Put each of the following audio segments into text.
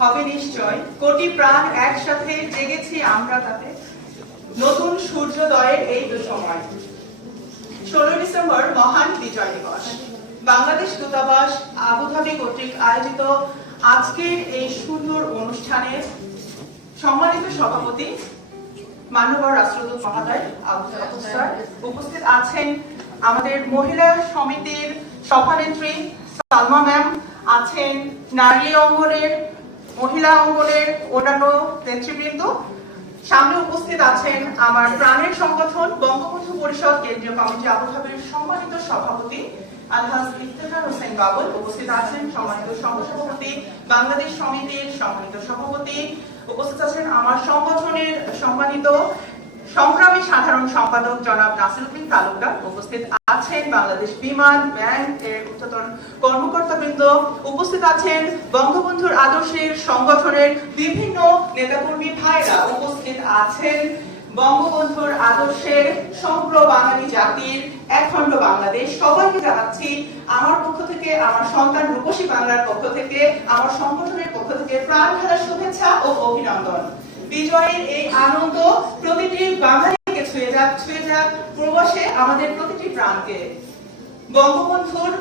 হবে নিশ্চয়। কোটি প্রাণ একসাথে জেগেছি আমরা তাতে। নতুন সূর্যোদয়ের এই সময়। ষোলোই ডিসেম্বর মহান বিজয় দিবস। বাংলাদেশ দূতাবাস আবুধাবি কর্তৃক আয়োজিত আজকের এই সুন্দর অনুষ্ঠানে সম্মানিত সভাপতি মান্যবর রাষ্ট্রদূত মহাদয় আবু জাফর স্যার উপস্থিত আছেন আমাদের মহিলা সমিতির সভানেত্রী সালমা ম্যাম, আছেন নারী অঙ্গনের মহিলা অঙ্গনের অন্যান্য নেতৃবৃন্দ। সামনে উপস্থিত আছেন আমার প্রাণের সংগঠন, বঙ্গবন্ধু পরিষদ কেন্দ্রীয় কমিটি আবুধাবির সম্মানিত সভাপতি আলহাজ হোসেন বাবুল। উপস্থিত আছেন সম্মানিত সহসভাপতি, বাংলাদেশ সমিতির সম্মানিত সভাপতি। উপস্থিত আছেন আমার সংগঠনের সম্মানিত সংগ্রামী সাধারণ সম্পাদক জনাব নাসিরুদ্দিন তালুকদার উপস্থিত আছেন বাংলাদেশ বিমান ব্যাংক এর উচ্চতন কর্মকর্তাবৃন্দ। উপস্থিত আছেন বঙ্গবন্ধুর আদর্শের সংগঠনের বিভিন্ন নেতাকর্মী ভাইরা। উপস্থিত আছেন বঙ্গবন্ধুর আদর্শের সমগ্র বাঙালি জাতির একখণ্ড বাংলাদেশ। সবাইকে জানাচ্ছি, আমার পক্ষ থেকে, আমার সন্তান রূপসী বাংলার পক্ষ থেকে, আমার সংগঠনের পক্ষ থেকে প্রাণ ঢালা শুভেচ্ছা ও অভিনন্দন। বিজয়ের এই আনন্দ প্রতিটি বাঙালিকে ছুঁয়ে যাক ছুঁয়ে যাক, প্রবাসে আমাদের প্রতিটি প্রাণকে। বঙ্গবন্ধুর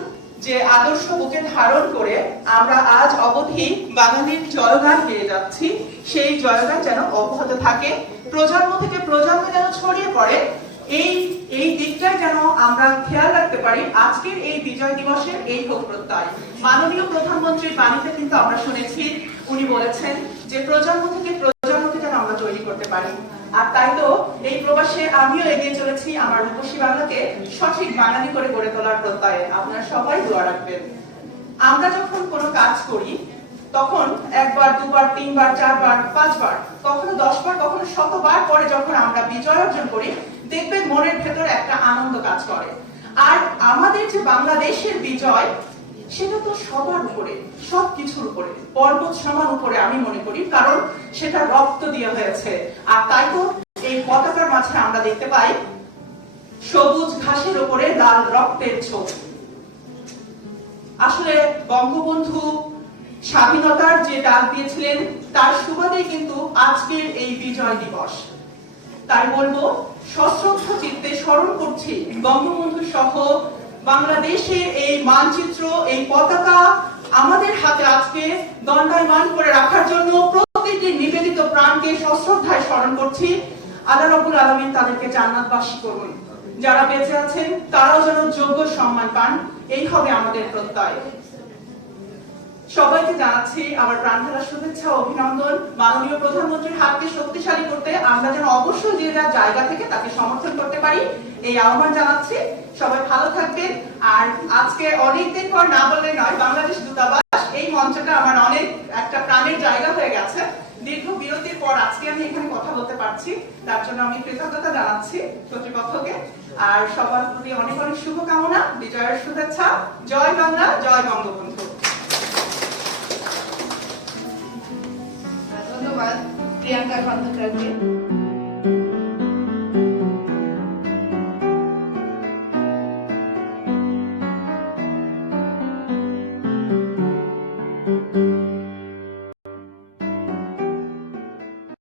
যে আদর্শ বুকে ধারণ করে আমরা আজ অবধি বাঙালির জয়গান গেয়ে যাচ্ছি, সেই জয়গান যেন অব্যাহত থাকে, প্রজন্ম থেকে প্রজন্ম যেন ছড়িয়ে পড়ে, এই এই দিকটাই যেন আমরা খেয়াল রাখতে পারি আজকের এই বিজয় দিবসের এই হোক প্রত্যয়। মাননীয় প্রধানমন্ত্রীর বাণীতে কিন্তু আমরা শুনেছি, উনি বলেছেন যে প্রজন্ম থেকে প্রজন্মকে যেন আমরা তৈরি করতে পারি আর তাই তো এই আমিও এগিয়ে চলেছি। আমার রূপসী বাংলাকে সঠিক বাঙালি করে গড়ে তোলার প্রত্যয়ে আপনারা সবাই দোয়া রাখবেন। আমরা যখন কোনো কাজ করি, তখন একবার, দুবার, তিনবার, চারবার, পাঁচবার, কখনো দশবার, কখনো শতবার পরে যখন আমরা বিজয় অর্জন করি, দেখবেন মনের ভেতর একটা আনন্দ কাজ করে। আর আমাদের যে বাংলাদেশের বিজয়, সেটা তো সবার উপরে সব কিছুর উপরে, পর্বত সমান উপরে আমি মনে করি, কারণ সেটা রক্ত দিয়ে হয়েছে। আর তাই তো এই পতাকার মাঝে আমরা দেখতে পাই সবুজ ঘাসের উপরে লাল রক্তের ছোপ। আসলে বঙ্গবন্ধু স্বাধীনতার যে ডাক দিয়েছিলেন, তার সুবাদে কিন্তু আজকের এই বিজয় দিবস। তাই বলব, সশ্রদ্ধ চিত্তে স্মরণ করছি বঙ্গবন্ধু সহ বাংলাদেশের এই মানচিত্র, এই পতাকা আমাদের হাতে আজকে দণ্ডায়মান করে রাখার জন্য প্রতিটি নিবেদিত প্রাণকে সশ্রদ্ধায় স্মরণ করছি। আল্লাহ রব্বুল আলমিন তাদেরকে জান্নাতবাসী করুন। যারা বেঁচে আছেন, তারাও যেন যোগ্য সম্মান পান। এই হবে আমাদের প্রত্যয়। সবাইকে জানাচ্ছি আমার প্রাণ ঢালা শুভেচ্ছা অভিনন্দন। মাননীয় প্রধানমন্ত্রীর হাতকে শক্তিশালী করতে আমরা যেন অবশ্যই যে যার জায়গা থেকে তাকে সমর্থন করতে পারি, এই আহ্বান জানাচ্ছি। সবাই ভালো থাকবেন। আর আজকে অনেকদিন পর না বললে নয় বাংলাদেশ দূতাবাস এই মঞ্চটা আমার অনেক একটা প্রাণের জায়গা হয়ে গেছে দীর্ঘ বিরতির পর আজকে আমি এখানে কথা বলতে পারছি তার জন্য আমি কৃতজ্ঞতা জানাচ্ছি কর্তৃপক্ষকে। আর সবার প্রতি অনেক অনেক শুভকামনা, বিজয়ের শুভেচ্ছা। জয় বাংলা, জয় বঙ্গবন্ধু। ধন্যবাদ, প্রিয়াঙ্কা খন্দকারকে।